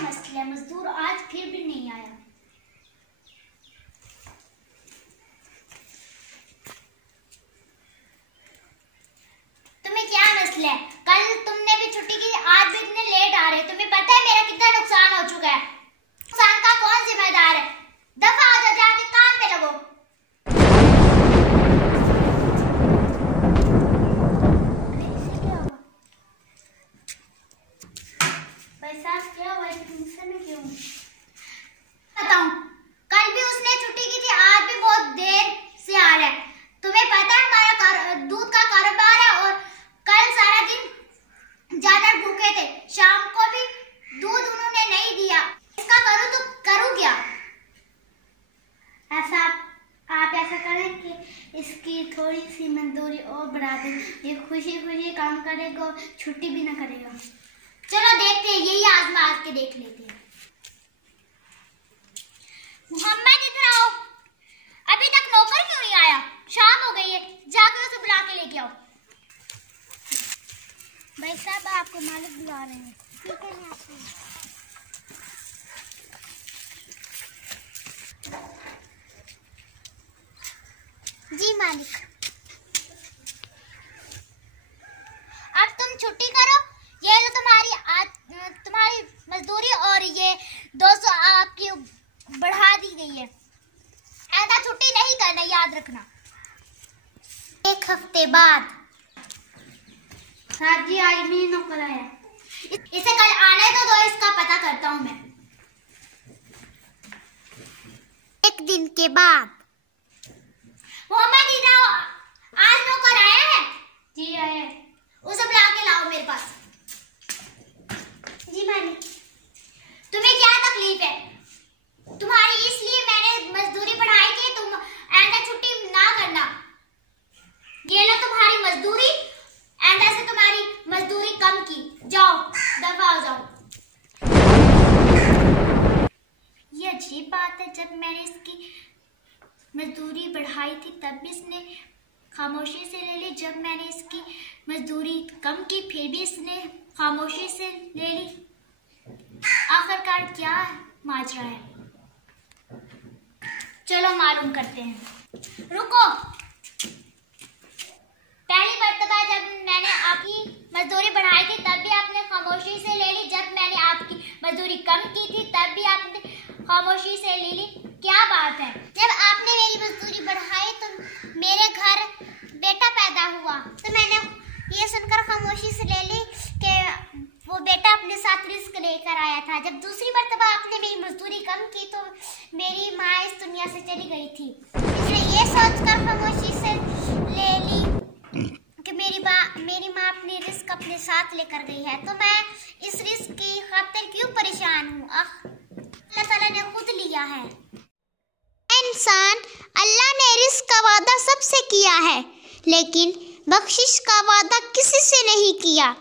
मसला है, मजदूर आज फिर भी नहीं आया। तुम्हें क्या मसला है? कल तुमने भी छुट्टी की, आज भी इतने लेट आ रहे। तुम्हें पता है मेरा कितना नुकसान हो चुका है? नुकसान का कौन जिम्मेदार है? दफा हो जाओ, जाके काम पे लगो। भाई साहब क्या हुआ? तुमसे मैं क्यों बताऊं? कल भी उसने छुट्टी की थी, आज भी बहुत देर से आ रहा है। तुम्हें पता है हमारा दूध का कारोबार है और कल सारा दिन ज्यादा भूखे थे, शाम को भी दूध उन्होंने नहीं दिया। इसका करूं तो करूं क्या? ऐसा आप ऐसा करें कि इसकी थोड़ी सी मजदूरी और बढ़ा दें, ये खुशी खुशी काम करेगा और छुट्टी भी ना करेगा। चलो देखते हैं, यही आजमा के देख लेते हैं। मोहम्मद इधर आओ। अभी तक नौकर क्यों नहीं आया? शाम हो गई है, जाकर उसे बुला के लेके आओ। भाई साहब आपको मालिक बुला रहे हैं। ठीक है, मैं आती हूँ। जी मालिक। अब तुम छुट्टी करो, ये लो तुम्हारी मजदूरी और ये 200 आपकी बढ़ा दी गई है। ऐसा छुट्टी नहीं करना, याद रखना। एक हफ्ते बाद साहब जी आज भी नौकर आया। इसे कल आने तो दो, इसका पता करता हूँ मैं। एक दिन के बाद मोहम्मद इधर आओ। आज नौकर आया है? जी आया है। उसे बुला के लाओ मेरे पास। जी मालिक। तुम्हें क्या तकलीफ है? तुम्हारी इसलिए मैंने मजदूरी बढ़ाई कि तुम ऐसा छुट्टी ना करना। ये लो तुम्हारी मजदूरी, ऐसा से तुम्हारी मजदूरी कम की। जाओ, दफा हो जाओ। ये अजीब बात है, जब मैंने इसकी मजदूरी बढ़ाई थी तब भी इसने खामोशी से ले ली, जब मैंने इसकी मजदूरी कम की फिर भी इसने खामोशी से ले ली। आखिरकार क्या माजरा है? चलो मालूम करते हैं। रुको, पहली मर्तबा जब मैंने आपकी मजदूरी बढ़ाई थी तब भी आपने खामोशी से ले ली, जब मैंने आपकी मजदूरी कम की थी तब भी आपने खामोशी से ले ली। क्या बात है? जब आपने मेरी मजदूरी बढ़ाई तो मेरे घर बेटा पैदा हुआ तो मैंने ये सुनकर खामोशी से ले ली कि वो बेटा अपने साथ रिस्क लेकर आया था। जब दूसरी मर्तबा आपने मेरी मजदूरी कम की तो मेरी माँ इस दुनिया से चली गई थी, इसलिए ये सोचकर खामोशी से ले ली कि मेरी माँ अपनी रिस्क अपने साथ लेकर गई है, तो मैं इस रिस्क की खातिर क्यों परेशान हूँ? अल्लाह ताला ने खुद लिया है। इंसान, अल्लाह ने रिस्क का वादा सबसे किया है लेकिन बख्शिश का वादा किसी से नहीं किया।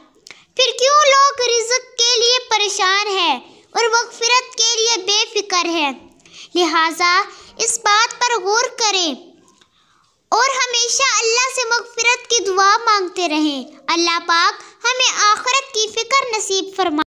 फिर क्यों लोग रिज़्क के लिए परेशान हैं और मग़फ़िरत के लिए बेफिक्र हैं? लिहाजा इस बात पर गौर करें और हमेशा अल्लाह से मग़फ़िरत की दुआ मांगते रहें। अल्लाह पाक हमें आखिरत की फ़िक्र नसीब फरमाए।